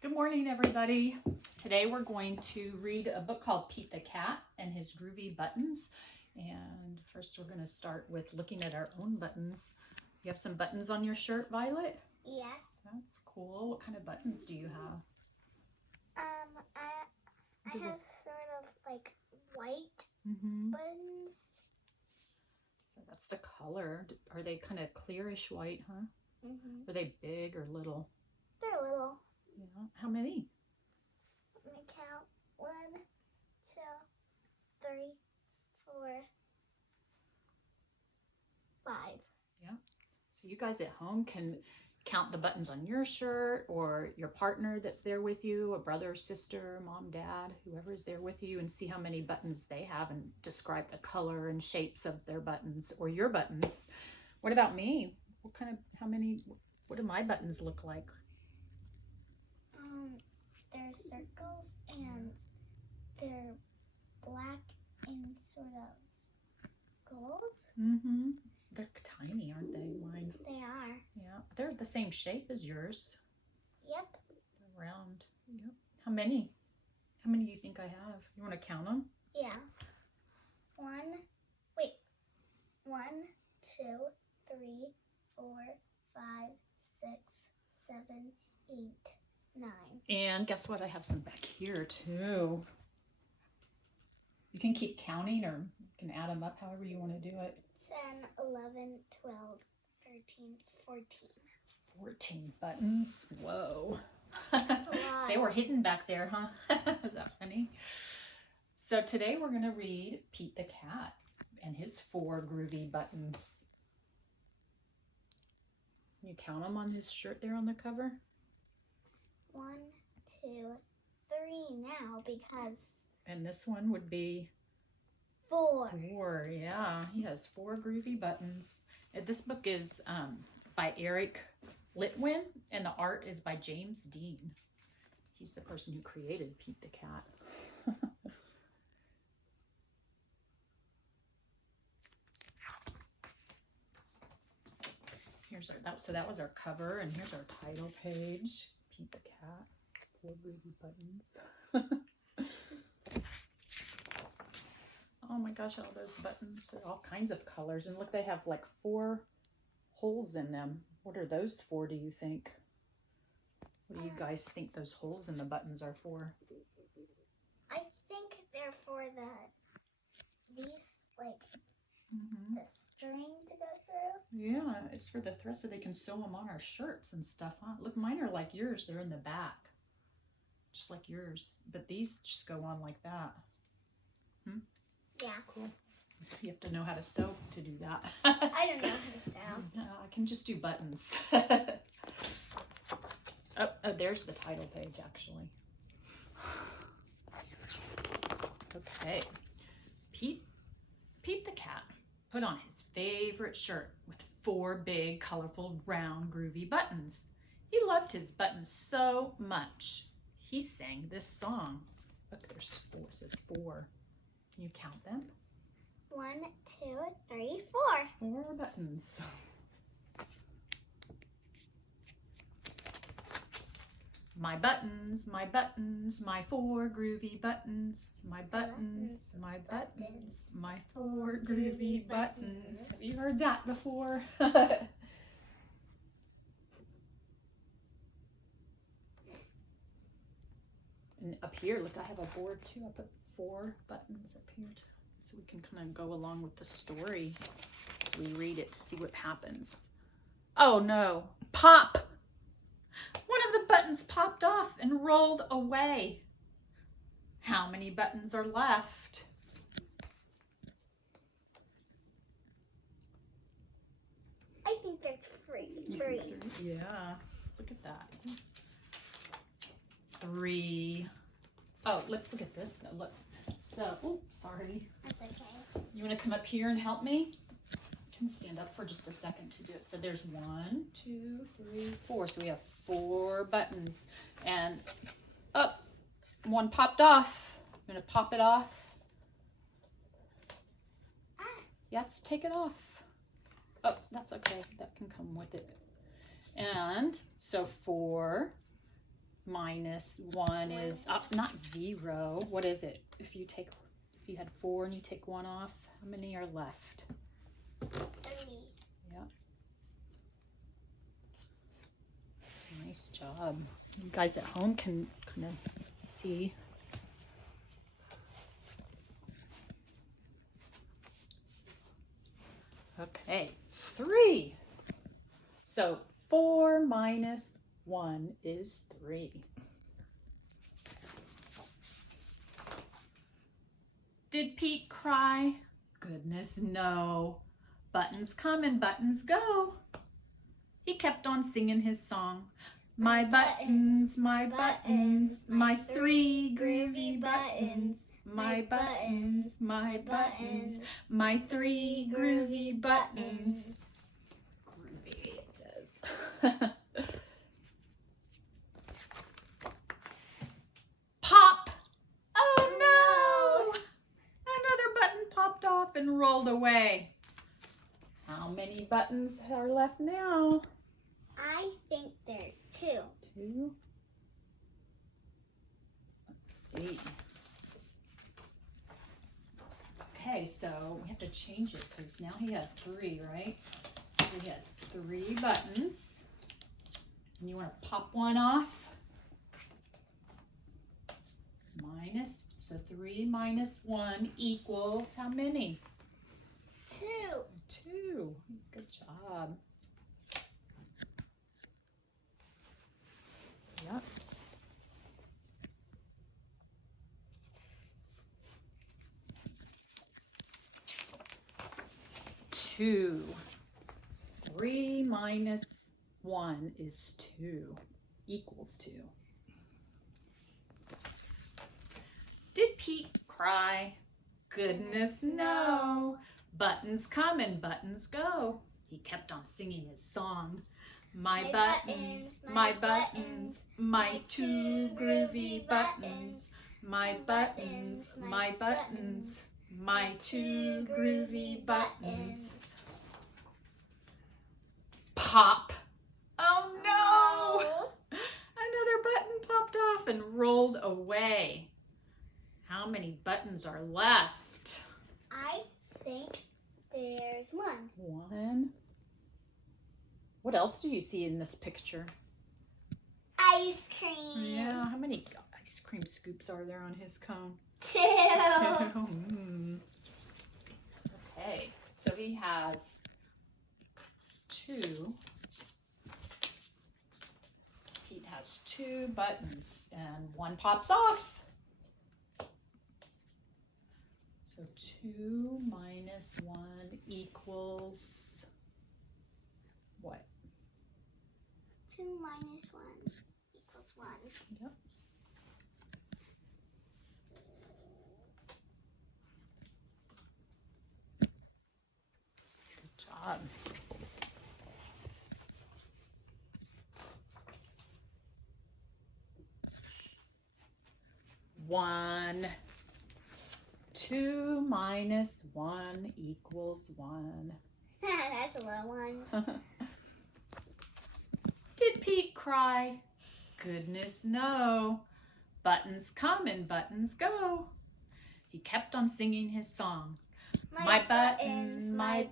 Good morning, everybody. Today we're going to read a book called Pete the Cat and His Groovy Buttons. And first we're going to start with looking at our own buttons. You have some buttons on your shirt, Violet? Yes. That's cool. What kind of buttons do you have? I have sort of like white buttons. So that's the color. Are they kind of clearish white, huh? Are they big or little? They're little. Yeah. How many? Let me count. 1, 2, 3, 4, 5. Yeah. So you guys at home can count the buttons on your shirt, or your partner that's there with you, a brother, sister, mom, dad, whoever's there with you, and see how many buttons they have and describe the color and shapes of their buttons or your buttons. What about me? What do my buttons look like? They're circles and they're black and sort of gold. They're tiny, aren't they? Mine. They are. Yeah. They're the same shape as yours. Yep. They're round. Yep. How many? How many do you think I have? You want to count them? Yeah. 1, 2, 3, 4, 5, 6, 7, 8, 9. And guess what? I have some back here too. You can keep counting, or you can add them up however you want to do it. 10, 11, 12, 13, 14. 14 buttons. Whoa. That's a lot. They were hidden back there, huh? Is that funny? So today we're going to read Pete the Cat and his 4 groovy buttons. Can you count them on his shirt there on the cover? 1, 2, 3 now because. And this one would be 4. 4, yeah. He has 4 groovy buttons. This book is by Eric Litwin, and the art is by James Dean. He's the person who created Pete the Cat. So that was our cover, and here's our title page. Pete the Cat, 4 groovy buttons. Oh my gosh, all those buttons, they're all kinds of colors. And look, they have like 4 holes in them. What are those for, do you think? What do you guys think those holes in the buttons are for? I think they're for these like the string to go through. Yeah, it's for the thread so they can sew them on our shirts and stuff, huh? Look, mine are like yours. They're in the back, just like yours. But these just go on like that. Yeah. Cool. You have to know how to sew to do that. I don't know how to sew. I can just do buttons. Oh, there's the title page, actually. Okay. Pete the Cat put on his favorite shirt with 4 big, colorful, round, groovy buttons. He loved his buttons so much. He sang this song. Look, there's 4. It says 4. Can you count them? 1, 2, 3, 4. 4 buttons. My buttons, my buttons, my 4 groovy buttons. My buttons, my buttons, my 4 groovy buttons. Have you heard that before? And up here, look, I have a board too. I put 4 buttons up here so we can kind of go along with the story as we read it to see what happens. Oh no, pop! One of the buttons popped off and rolled away. How many buttons are left? I think there's 3. 3. Yeah, look at that. 3. Oh, let's look at this though. Look. So, oops, sorry. That's okay. You want to come up here and help me? I can stand up for just a second to do it. So there's 1, 2, 3, 4. So we have 4 buttons. And up, 1 popped off. I'm going to pop it off. Yes, take it off. Oh, that's okay. That can come with it. And so 4 minus 1 is not 0. What is it? If you had 4 and you take 1 off, how many are left? 3. Yeah. Nice job. You guys at home can kind of see. Okay, 3. So 4 minus 1 is 3. Did Pete cry? Goodness, no. Buttons come and buttons go. He kept on singing his song. My buttons, my 3 groovy buttons. My buttons, my 3 groovy buttons. Groovy, it says. Pop! Oh no! Another button popped off and rolled away. How many buttons are left now? I think there's 2. 2. Let's see. Okay, so we have to change it because now he had 3, right? So he has 3 buttons. And you want to pop one off. So 3 minus 1 equals how many? 2. 2. Good job. Yep. 2. 3 minus 1 is 2. Equals 2. Did Pete cry? Goodness, no. Buttons come and buttons go. He kept on singing his song. My buttons, my 2 groovy buttons. My buttons, my 2 groovy buttons. Pop! Oh no! Another button popped off and rolled away. How many buttons are left? I think there's 1. 1. What else do you see in this picture? Ice cream. Yeah, how many ice cream scoops are there on his cone? 2. 2. Okay, so he has 2. Pete has 2 buttons and 1 pops off. So 2 minus 1 equals what? 2 minus 1 equals 1. Yep. Good job. One. 2 minus 1 equals 1. That's a lot of ones. Did Pete cry? Goodness, no. Buttons come and buttons go. He kept on singing his song. My buttons, my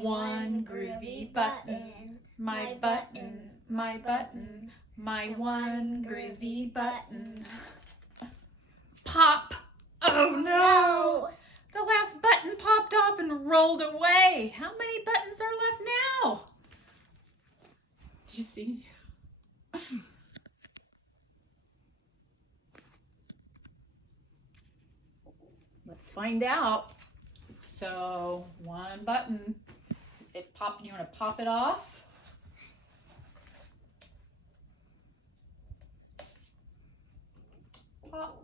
1 groovy button. My button, my 1 groovy button. Pop! Oh no! The last button popped off and rolled away. How many buttons are left now? Do you see? Let's find out. So 1 button, it popped. You want to pop it off? Pop.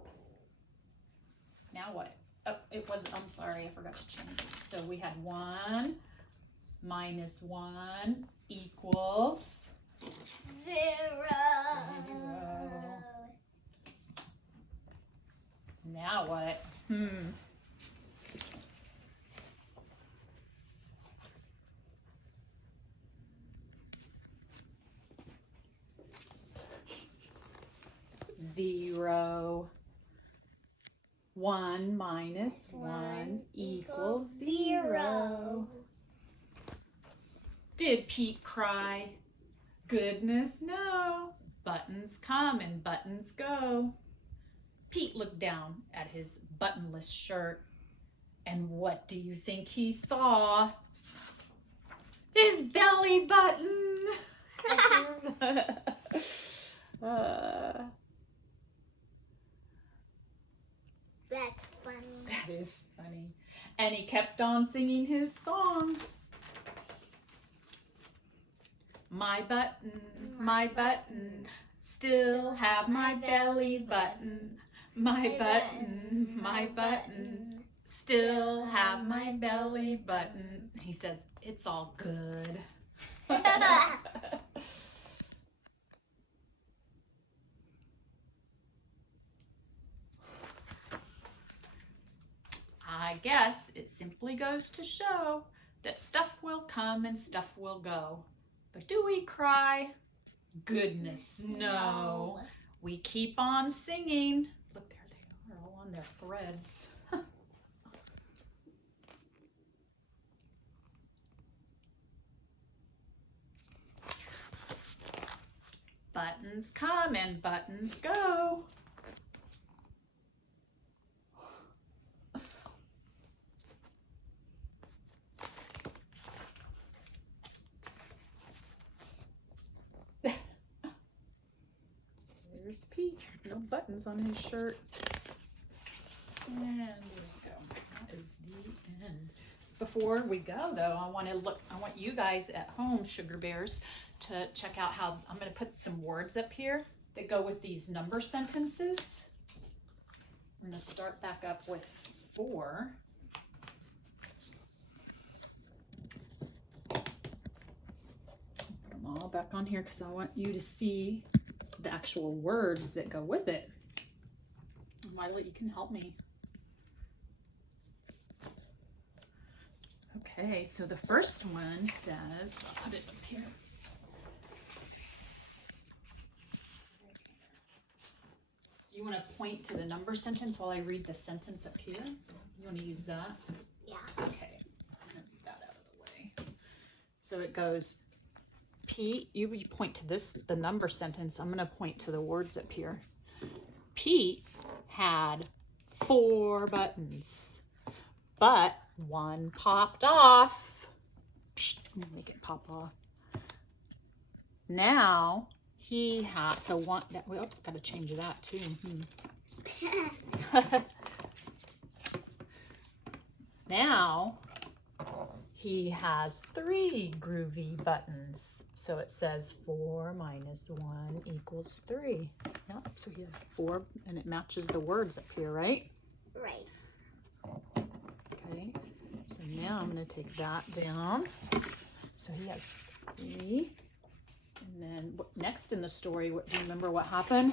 Now what? Oh, it was, I'm sorry, I forgot to change it. So we had 1 minus 1 equals 0. 0. Now what? 0. 1 minus 1 equals 0. Did Pete cry? Goodness, no. Buttons come and buttons go. Pete looked down at his buttonless shirt. And what do you think he saw? His belly button. That's funny. That is funny. And he kept on singing his song. My button, still have my belly button. My button, still have my belly button. He says, it's all good. I guess it simply goes to show that stuff will come and stuff will go. But do we cry? Goodness, no. We keep on singing. Look, there they are, all on their threads. Buttons come and buttons go. There's Pete, no buttons on his shirt. And there we go. That is the end. Before we go though, I want you guys at home, Sugar Bears, to check out how I'm going to put some words up here that go with these number sentences. We're going to start back up with 4. Put them all back on here because I want you to see the actual words that go with it. Violet, you can help me. Okay, so the first one says, I'll put it up here. So you want to point to the number sentence while I read the sentence up here? You want to use that? Yeah. Okay, I'm going to get that out of the way. So it goes, Pete, you point to the number sentence. I'm going to point to the words up here. Pete had 4 buttons, but 1 popped off. Psst, make it pop off. Now he has, so one, got to change that too. Now he has 3 groovy buttons. So it says 4 minus 1 equals 3. Yep, so he has 4, and it matches the words up here, right? Right. Okay, so now I'm going to take that down. So he has 3. And then next in the story, do you remember what happened?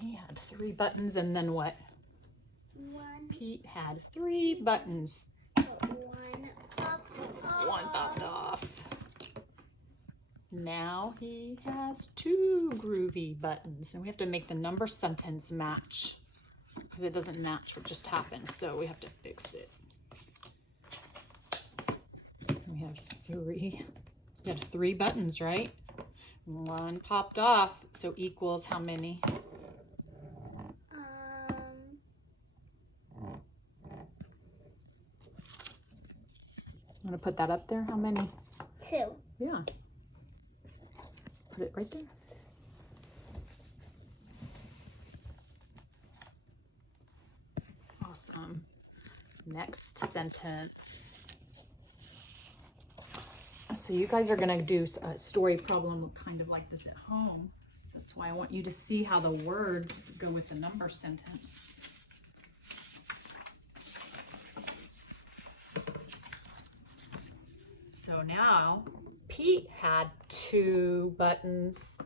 He had 3 buttons, and then what? 1. Pete had 3 buttons. But 1 popped off. 1 popped off. Now he has 2 groovy buttons, and we have to make the number sentence match because it doesn't match what just happened, so we have to fix it. We have 3. We have 3 buttons, right? 1 popped off, so equals how many? I'm going to put that up there. How many? 2. Yeah. Put it right there. Awesome. Next sentence. So you guys are going to do a story problem kind of like this at home. That's why I want you to see how the words go with the number sentence. So now Pete had 2 buttons,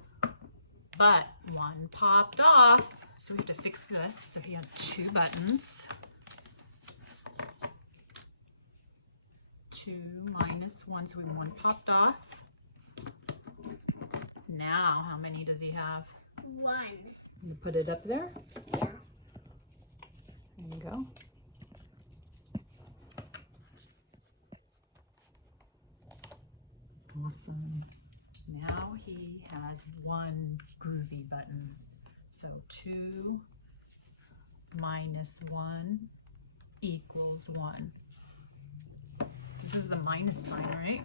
but 1 popped off. So we have to fix this. So he had 2 buttons. 2 minus 1, so 1 popped off. now, how many does he have? 1. You put it up there. Yeah. There you go. Awesome. Now he has 1 groovy button. So 2 minus 1 equals 1. This is the minus sign, right?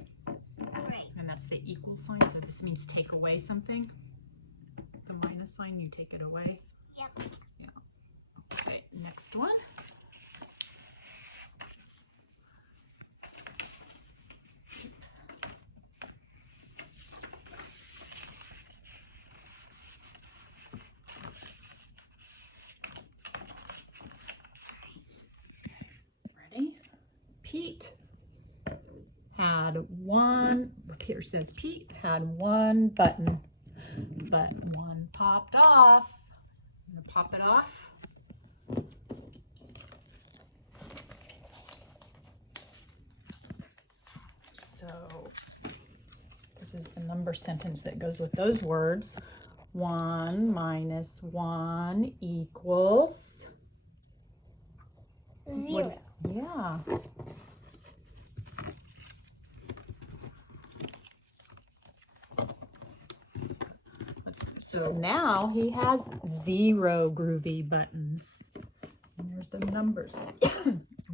Right. And that's the equal sign. So this means take away something. The minus sign, you take it away. Yep. Yeah. Okay, next one. Ready? Pete had 1, here says Pete had 1 button, but 1 popped off. I'm gonna pop it off. So this is the number sentence that goes with those words. 1 minus 1 equals 0. Yeah. So now he has 0 groovy buttons. And there's the numbers.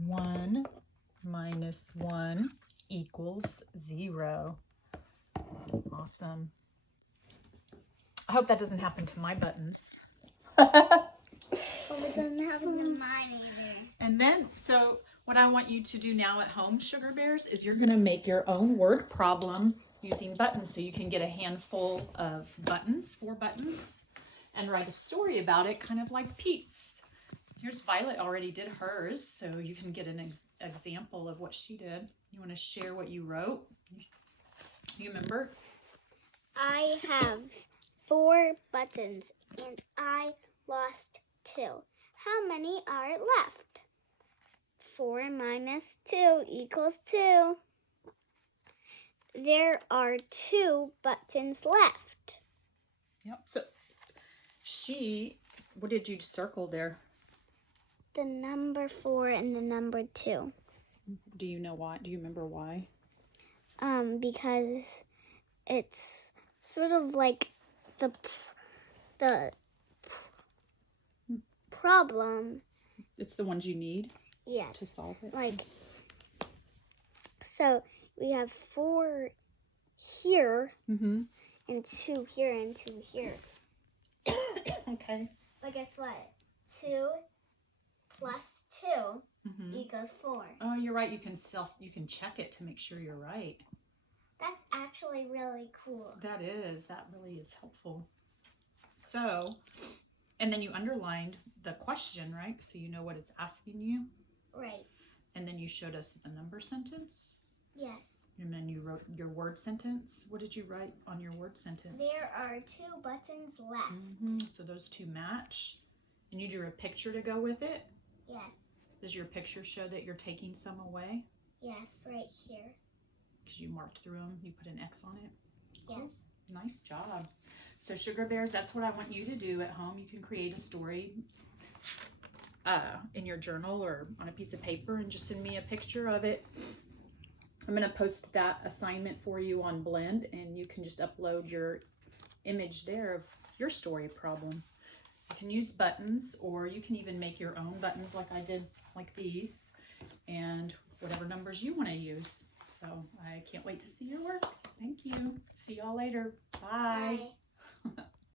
1 minus 1 equals 0. Awesome. I hope that doesn't happen to my buttons. But it doesn't happen to mine either. And then, so what I want you to do now at home, Sugar Bears, is you're going to make your own word problem using buttons. So you can get a handful of buttons, 4 buttons, and write a story about it, kind of like Pete's. Here's Violet already did hers, so you can get an example of what she did. You want to share what you wrote? You remember? I have 4 buttons and I lost 2. How many are left? 4 minus 2 equals 2. There are 2 buttons left. Yep. So what did you circle there? The number 4 and the number 2. Do you know why? Do you remember why? Because it's sort of like the problem. It's the ones you need to Yes. solve it. Like, so we have 4 here Mm-hmm. and 2 here and 2 here. Okay. But guess what? 2 plus 2 Mm-hmm. equals 4. Oh, you're right. You can check it to make sure you're right. That's actually really cool. That really is helpful. So, and then you underlined the question, right? So you know what it's asking you. Right. And then you showed us the number sentence. Yes. And then you wrote your word sentence. What did you write on your word sentence? There are 2 buttons left. Mm-hmm. So those 2 match. And you drew a picture to go with it. Yes. Does your picture show that you're taking some away? Yes, right here. Because you marked through them. You put an X on it. Yes. Nice job. So Sugar Bears, that's what I want you to do at home. You can create a story in your journal or on a piece of paper and just send me a picture of it. I'm going to post that assignment for you on Blend, and you can just upload your image there of your story problem. You can use buttons, or you can even make your own buttons like I did, like these, and whatever numbers you want to use. So I can't wait to see your work. Thank you. See y'all later. Bye. Bye.